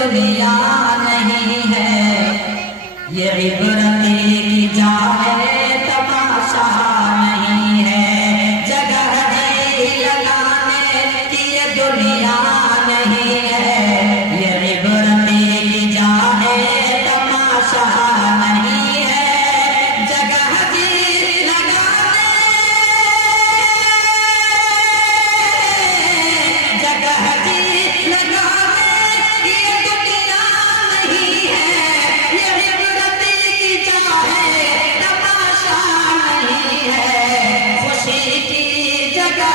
دنیا نہیں ہے، یہ عبرت کی جا ہے، تماشا نہیں ہے، جگہ نہیں لگانے کی یہ دنیا نہیں ہے، یہ عبرت کی جا ہے، تماشا نہیں ہے، جگہ جی لگانے، جگہ جی لگانے یہ دنیا نہیں ہے، یہ عبرت کی جا ہے، تماشا نہیں ہے، خوشی کی جگہ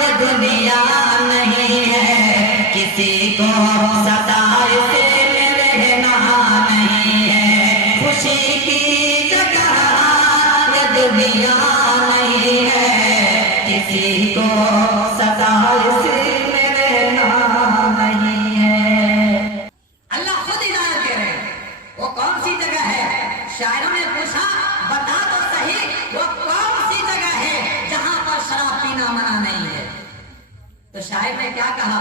یہ دنیا نہیں ہے، کسی کو ستائے سے رہنا نہیں ہے، خوشی کی جگہ یہ دنیا نہیں ہے، کسی کو ستائے سے رہنا نہیں ہے۔ اللہ خود ہدایت دے رہے ہیں، وہ کون سی جگہ ہے؟ شاعروں نے پوچھا بتا تو صحیح وہ کون سی جگہ ہے جہاں پر شراب پینا منع نہیں ہے؟ تو شاعر نے کیا کہا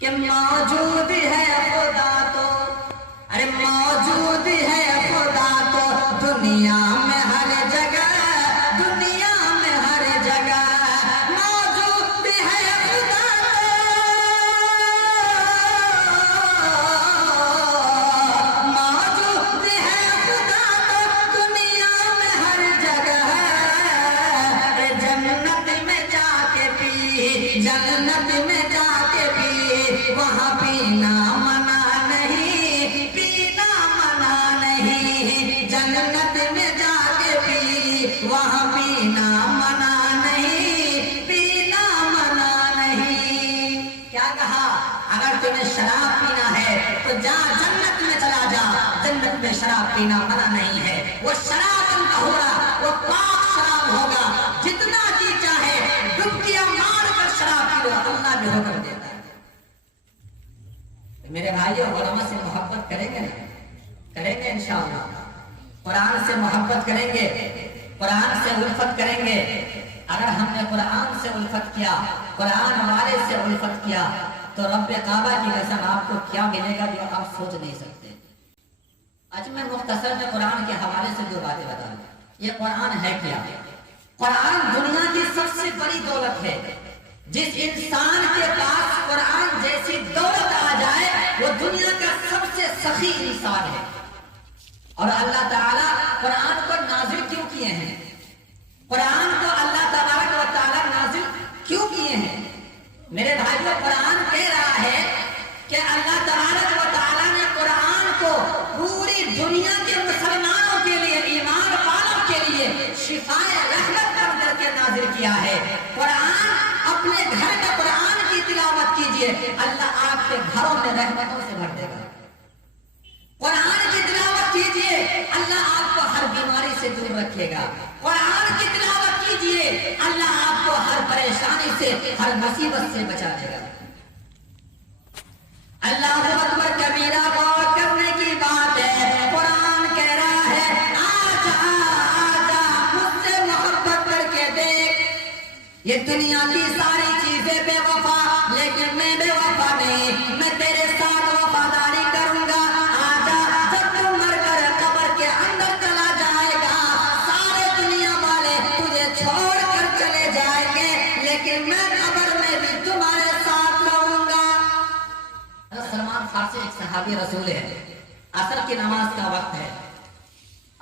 کہ موجود ہے خدا تو، ارے موجود ہے خدا تو دنیا میں ہر جگہ، دنیا میں ہر جگہ موجود ہے خدا تو، موجود ہے خدا تو دنیا میں ہر جگہ، ارے جنت میں جا کے پی، جنت میں جا کے پی، وہاں پینا منع نہیں، پینا منع نہیں، جنت میں جا کے پی، وہاں پینا منع نہیں، پینا منع نہیں۔ کیا کہا؟ اگر تمہیں شراب پینا ہے تو جا جنت میں چلا جا، جنت میں شراب پینا منع نہیں ہے، وہ شراب ان کا ہوگا، وہ پاک شراب ہوگا، جتنا جی چاہے ڈبکیاں مار کر شراب پی لو، اللہ بھی حکم دیتا ہے۔ میرے بھائیوں علماء سے محبت کریں گے نا؟ کریں گے انشاءاللہ، قرآن سے محبت کریں گے، قرآن سے الفت کریں گے۔ اگر ہم نے قرآن سے الفت کیا، قرآن والے سے الفت کیا تو رب کعبہ کی قسم آپ کو کیا ملے گا جو آپ سوچ نہیں سکتے۔ آج میں مختصر میں قرآن کے حوالے سے جو باتیں بتاؤں، یہ قرآن ہے کیا؟ قرآن دنیا کی سب سے بڑی دولت ہے، جس انسان کے پاس قرآن جیسی دولت آ جائے وہ دنیا کا سب سے سخی انسان ہے۔ اور اللہ تعالیٰ قرآن کو نازل کیوں کیے ہیں؟ قرآن کو اللہ تبارک و تعالیٰ نازل کیوں کیے ہیں؟ میرے بھائیوں قرآن کہہ رہا ہے کہ اللہ تبارک و تعالیٰ نے قرآن کو پوری دنیا کے مسلمانوں کے لیے، ایمان والوں کے لیے شفائے رحمت کر کر کے نازل کیا ہے۔ قرآن اپنے گھر میں قرآن کی تلاوت کیجئے، اللہ آپ کے گھروں میں رحمتوں سے بھر دے گا۔ قرآن کی تلاوت کیجئے، اللہ آپ کو ہر بیماری سے دور رکھے گا۔ قرآن کی تلاوت کیجئے، اللہ آپ کو ہر پریشانی سے، ہر مصیبت سے بچا دے گا۔ اللہ اکبر کبیرہ غور کرنے کی بات ہے۔ قرآن کہہ رہا ہے آجا آجا مجھ سے محبت کر کے دیکھ، یہ دنیا کی ساری چیزیں بے وفا، لیکن میں بے وفا نہیں، میں تیرے ساتھ وفاداری کروں گا۔ آجا جب تم مر کر قبر کے اندر چلا جائے گا، سارے دنیا والے تجھے چھوڑ کر چلے جائیں گے، لیکن میں قبر میں بھی تمہارے ساتھ رہوں گا۔ سلمان فارسی ایک صحابی رسول ہے، عصر کی نماز کا وقت ہے،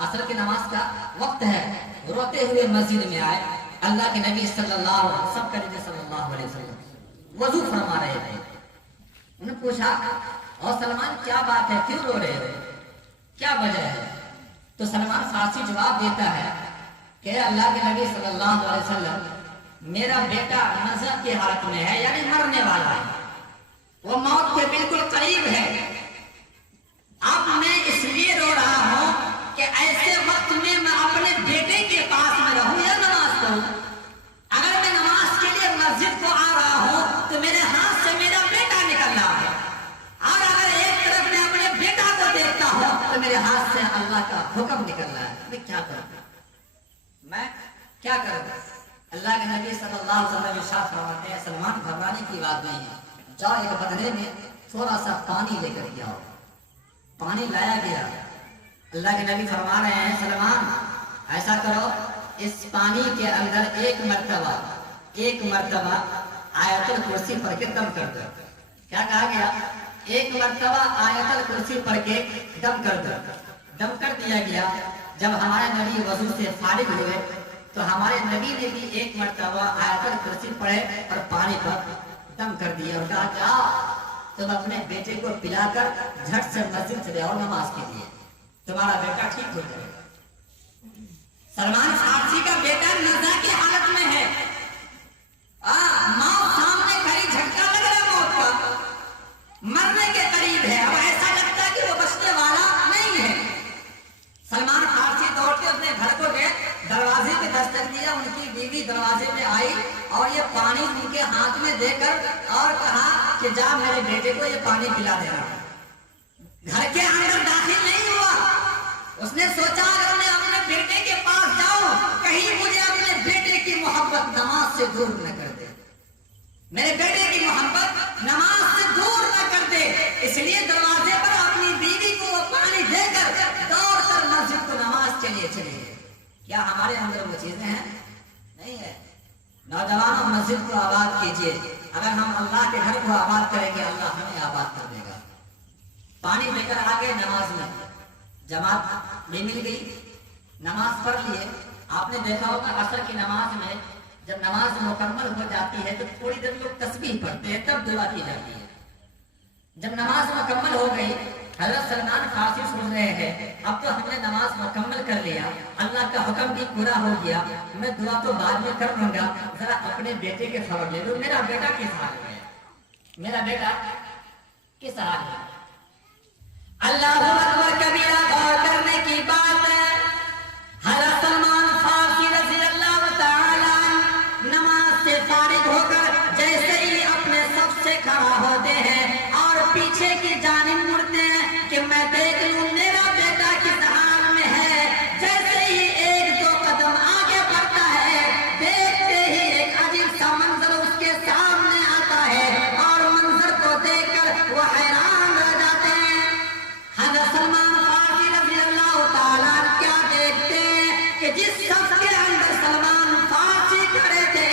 عصر کی نماز کا وقت ہے، روتے ہوئے مسجد میں آئے، اللہ کے نبی صلی اللہ علیہ وسلم صلی اللہ علیہ وسلم وضو فرما رہے تھے۔ انہوں نے پوچھا اور سلمان کیا بات ہے، کیوں رو رہے ہو، کیا وجہ ہے؟ تو سلمان فارسی جواب دیتا ہے کہ اللہ کے نبی صلی اللہ علیہ وسلم میرا بیٹا نظر کی حالت میں ہے، یعنی مرنے والا ہے، وہ موت کے بالکل قریب ہے۔ اب میں اس لیے رو رہا ہوں کہ ایسے وقت میں میں اپنے بیٹے کے پاس میں رہوں یا نماز پڑھوں۔ اگر میں نماز کے لیے مسجد کو آ رہا ہوں تو میرے ہاتھ سے میرا بیٹا نکل رہا ہے، اور اگر ایک طرف میں اپنے بیٹا کو دیکھتا ہوں تو میرے ہاتھ سے اللہ کا حکم نکل رہا ہے۔ میں کیا کروں، میں کیا کروں؟ اللہ کے نبی صلی اللہ علیہ وسلم ارشاد فرماتے ہیں سلمان گھبرانے کی بات نہیں ہے، جاؤ ایک بدلے میں تھوڑا سا پانی لے کر کے آؤ. پانی لایا گیا. اللہ کے نبی فرما رہے ہیں سلمان ایسا کرو اس پانی کے اندر ایک مرتبہ آیت الکرسی پڑھ کے دم کر دو. کیا کہا گیا؟ ایک مرتبہ آیت الکرسی پڑھ کے دم کر دو. دم کر دیا گیا. جب ہمارے نبی وضو سے فارغ ہوئے تو ہمارے نبی نے بھی ایک مرتبہ آیت الکرسی پڑھے اور پانی پر دم کر دیا اور کہا جاؤ تم اپنے بیٹے کو پلا کر جھٹ سے مسجد چلے آؤ نماز کے لیے، تمہارا بیٹا ٹھیک ہو جائے گا. سلمان فارسی کا بیٹا نزا کی حالت میں ہے. موت سامنے کھڑی، جھٹکا لگ رہا ہے موت کا، مرنے کے قریب ہے. اب ایسا لگتا ہے کہ وہ بچنے والا نہیں ہے. سلمان فارسی دوڑتے اپنے گھر کو گئے، دروازے پہ دستک دیا. ان کی بیوی دروازے پہ آئی اور یہ پانی ان کے ہاتھ میں دے کر اور کہا کہ جا میرے بیٹے کو یہ پانی پلا دینا. گھر کے اندر داخل نہیں ہوا. اس نے سوچا اگر میں اپنے بیٹے کے پاس جاؤں کہیں مجھے اپنے بیٹے کی محبت نماز سے دور نہ کر دے، میرے بیٹے کی محبت نماز سے دور نہ کر دے. اس لیے دروازے پر اپنی بیوی کو وہ پانی دے کر دوڑ کر مسجد کو نماز چلے گئے. کیا ہمارے اندر وہ چیزیں ہیں؟ نہیں ہے. نوجوانوں مسجد کو آباد کیجیے. اگر ہم اللہ کے گھر کو آباد کریں گے اللہ ہمیں آباد کر دے گا. پانی لے کر آگے نماز میں جماعت نہیں مل گئی، نماز پڑھ لیے. آپ نے دیکھا ہوگا عصر کی نماز میں جب نماز مکمل ہو جاتی ہے تو تھوڑی دیر لوگ تسبیح پڑھتے ہیں تب دعا کی جاتی ہے. جب نماز مکمل ہو گئی حضرت سلمان فارسی سن رہے ہیں اب تو ہم نے نماز مکمل کر لیا، اللہ کا حکم بھی پورا ہو گیا، میں دعا تو بعد میں کر لوں گا، ذرا اپنے بیٹے کے خبر لے لو. میرا بیٹا کس حال میں ہے؟ میرا بیٹا کس حال ہے؟ اللہ اکبر کبیرہ غور کرنے کی بات ہے. حضرت سلمان فارسی رضی اللہ تعالی نماز سے فارغ ہو کر جیسے ہی اپنے سب سے کھڑا ہوتے ہیں اور پیچھے کی جانب مڑتے ہیں کہ میں دیکھ لوں میرا بیٹا کس حال میں ہے. جیسے ہی ایک دو قدم آگے بڑھتا ہے دیکھتے ہی ایک عجیب سا منظر اس کے سامنے آتا ہے اور منظر کو دیکھ کر وہ حیران رہ جاتے ہیں. حضرت سلمان فارسی رضی اللہ تعالیٰ کیا دیکھتے ہیں کہ جس صف کے اندر سلمان فارسی کھڑے تھے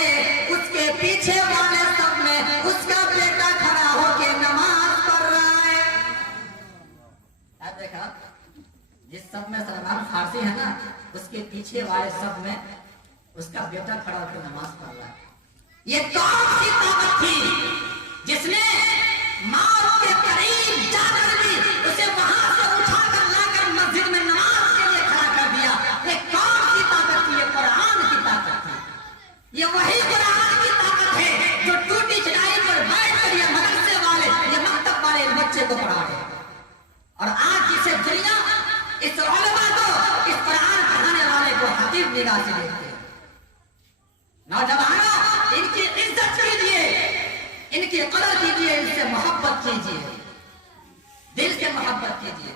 اس کے پیچھے والے صف میں اس کا بیٹا کھڑا ہو کے نماز پڑھ رہا ہے. کیا دیکھا؟ جس صف میں سلمان فارسی ہے نا اس کے پیچھے والے صف میں اس کا بیٹا کھڑا ہو کے نماز پڑھ رہا ہے. یہ کون سی طاقت تھی جس نے موت کے قریب جا کر بھی اسے وہاں سے اٹھا کر لا کر مسجد میں نماز کے لیے کھڑا کر دیا؟ یہ کون سی طاقت تھی؟ یہ قرآن کی طاقت تھی. یہ وہی قرآن کی طاقت ہے جو ٹوٹی چٹائی پر بیٹھ کر یہ مدرسے والے یہ مکتب والے اس بچے کو پڑھا رہے ہیں. اور آج اسے دنیا اس علماء کو اس قرآن پڑھانے والے کو حقیر نگاہ سے دیکھتے ہیں. نوجوانوں ان کی عزت کیجیے، ان کی قدر کیجیے، ان سے محبت کیجیے، دل سے محبت کیجیے.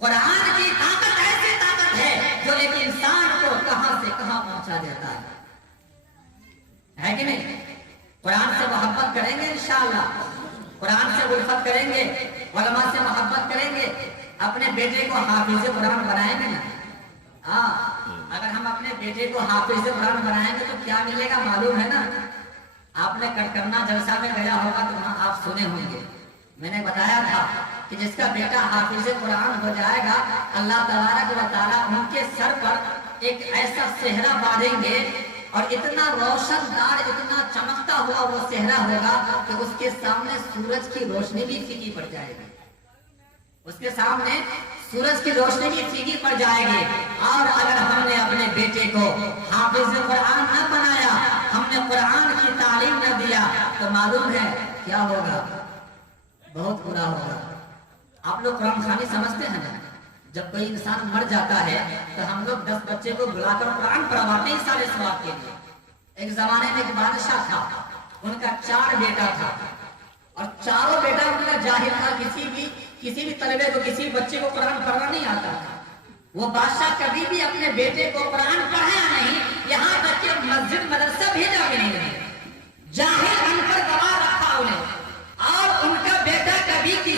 قرآن کی طاقت ایسی طاقت ہے جو ایک انسان کو کہاں سے کہاں پہنچا دیتا ہے کہ نہیں؟ قرآن سے محبت کریں گے انشاءاللہ، قرآن سے الفت کریں گے، علماء سے محبت کریں گے، اپنے بیٹے کو حافظ قرآن بنائیں گے نا. ہاں اگر ہم اپنے بیٹے کو حافظ قرآن بنائیں گے تو کیا ملے گا معلوم ہے نا. آپ نے کٹکرنا جلسہ میں گیا ہوگا تو وہاں آپ سنے ہوں گے. میں نے بتایا تھا کہ جس کا بیٹا حافظ قرآن ہو جائے گا اللہ تبارک و تعالیٰ ان کے سر پر ایک ایسا صحرا باندھیں گے اور اتنا روشن دار اتنا چمکتا ہوا وہ صحرا ہوگا کہ اس کے سامنے سورج کی روشنی بھی پھیکی پڑ جائے گی. اس کے سامنے سورج کی روشنی بھی پھیکی پڑ جائے گی. اور اگر ہم نے اپنے بیٹے کو حافظ قرآن نہ بنایا، ہم نے قرآن کی تعلیم نہ دیا تو معلوم ہے کیا ہوگا؟ بہت برا ہوگا. آپ لوگ قرآن خوانی سمجھتے ہیں نا؟ جب کوئی انسان مر جاتا ہے تو ہم لوگ 10 بچے کو بلا کر قرآن پڑھواتے ہیں سارے ثواب کے لیے. ایک زمانے میں ایک بادشاہ تھا، ان کا 4 بیٹا تھا اور چاروں بیٹا ان کا جاہل تھا. کسی بھی طلبے کو کسی بچے کو قرآن پڑھنا نہیں آتا تھا. وہ بادشاہ کبھی بھی اپنے بیٹے کو قرآن پڑھایا نہیں، یہاں تک کہ مسجد مدرسہ بھیجا بھی نہیں. جاہل ان پر گواہ رکھا انہیں اور ان کا بیٹا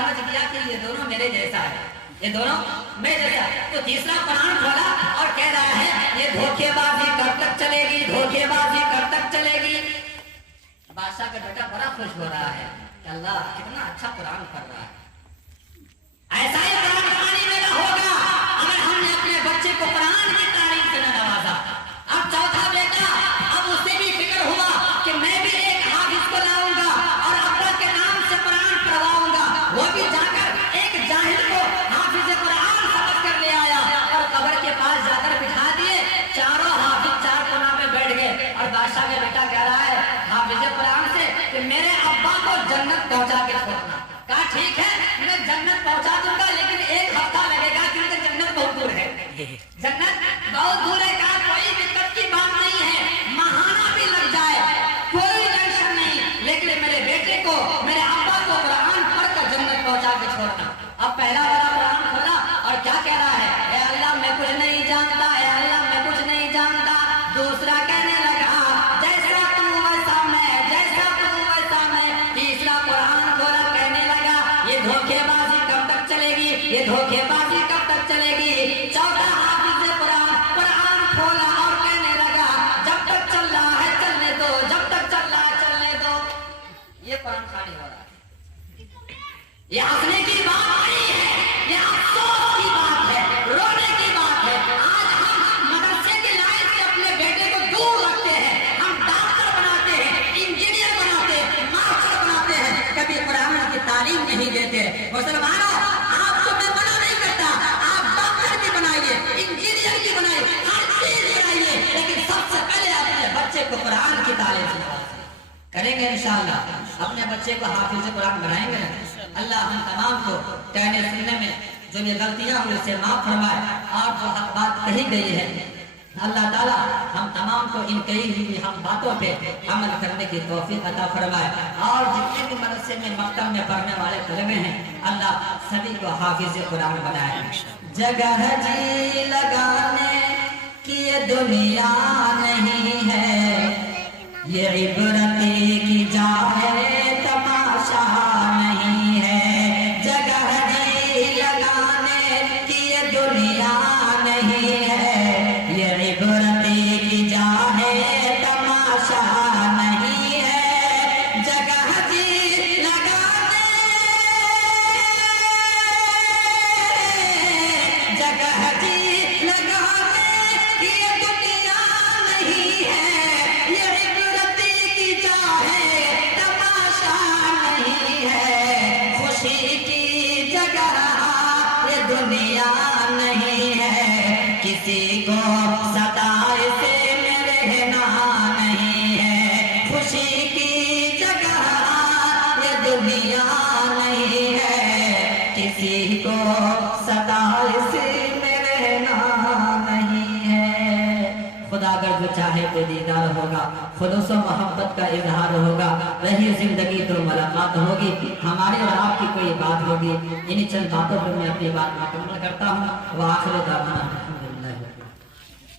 سمجھ گیا کہ یہ دونوں میرے جیسا ہے، یہ دونوں میرے جیسا، تو تیسرا قرآن کھولا اور کہہ رہا ہے یہ دھوکے بازی کب تک چلے گی، دھوکے بازی کب تک چلے گی۔ بادشاہ کا بیٹا بڑا خوش ہو رہا ہے کہ اللہ کتنا اچھا قرآن پڑھ رہا ہے، ایسا ہی قرآن پڑھنے والا ہوگا اگر ہم نے اپنے بچے کو قرآن کی تعلیم سے نہ نوازا۔ اب چوتھا بیٹا، اب اسے بھی فکر ہوا کہ میں بھی ایک حافظ کو لاؤں گا اور ابا کے نام سے قرآن پڑھواؤں گا۔ وہ بھی جا کر ایک جاہل کو حافظ قرآن سمجھ کر لے آیا اور قبر کے پاس جا کر بٹھا دیے، چاروں حافظ چار کونا میں بیٹھ گئے اور بادشاہ کا بیٹا کہہ رہا ہے حافظ قرآن سے کہ میرے ابا کو جنت پہنچا کے چھوڑنا۔ کہا ٹھیک ہے میں جنت پہنچا دوں گا لیکن ایک ہفتہ لگے گا کیونکہ جنت بہت دور ہے، جنت بہت دور ہے۔ کہا کوئی دقت کی بات نہیں ہے، مہانہ بھی لگ جائے کوئی ٹینشن نہیں، لیکن میرے بیٹے کو میرے ابا کو قرآن پڑھ کر جنت پہنچا کے چھوڑنا۔ اب پہلا والا قرآن کھولا اور کیا کہہ رہا ہے، اے اللہ میں کچھ نہیں جانتا، اے اللہ میں کچھ نہیں جانتا۔ دوسرا کہنے لگا جیسا تو ویسا میں، جیسا تو ویسا میں۔ تیسرا قرآن کھولا کہنے لگا یہ دھوکے بازی کب تک چلے گی، یہ دھوکے بازی کب تک چلے گی۔ چوتھا حافظ قرآن کھولا اور کہنے لگا جب تک چل رہا ہے چلنے دو، جب تک چل رہا ہے چلنے دو۔ یہ قرآن خانی ہو رہا ہے، یہ ہنسنے کی بات نہیں ہے، یہ افسوس کی بات ہے، رونے کی بات ہے۔ آج ہم مدرسے کی لائن سے اپنے بیٹے کو دور رکھتے ہیں، ہم ڈاکٹر بناتے ہیں، انجینئر بناتے ہیں، ماسٹر بناتے ہیں، کبھی قرآن کی تعلیم نہیں دیتے۔ مسلمانوں آپ کو میں منع نہیں کرتا، آپ ڈاکٹر بھی بنائیے، انجینئر بھی بنائیے، ہر چیز بنائیے، لیکن سب سے پہلے اپنے بچے کو قرآن کی تعلیم سکھائیے۔ کریں گے انشاءاللہ، اپنے بچے کو حافظ قرآن بنائیں گے۔ اللہ ہم تمام کو کہنے سننے میں جو یہ غلطیاں ہوئی اسے معاف فرمائے، اور جو حق بات کہی گئی ہے اللہ تعالیٰ ہم تمام کو ان کہی ہوئی ہم باتوں پہ عمل کرنے کی توفیق عطا فرمائے، اور جتنے بھی مدرسے میں مکتب میں پڑھنے والے طلبے ہیں اللہ سبھی کو حافظ قرآن بنائے۔ جگہ جی لگانے کی یہ دنیا نہیں ہے، یہ عبرت کی جا ہے تماشا نہیں ہے، جگہ جی لگانے کی یہ دنیا نہیں ہے، یہ عبرت کی جا ہے تماشا نہیں ہے، جگہ جی لگانے، جگہ جی لگانے کی یہ دنیا نہیں ہے، یہ عبرت کی جا ہے تماشا نہیں ہے، خوشی کی جگہ یہ دنیا نہیں ہے، کسی کو ستائے سے رہنا نہیں ہے، خوشی کی جگہ یہ دنیا نہیں ہے، کسی کو ستائے سے رہنا نہیں ہے۔ خدا اگر جو چاہے تو دیدار ہوگا، خلوص و محبت کا اظہار ہوگا، رہی زندگی تو ملاقات ہوگی، ہمارے اور آپ کی کوئی بات ہوگی۔ انہی چند باتوں پر میں اپنی بات مکمل کرتا ہوں۔ وآخر دعوانا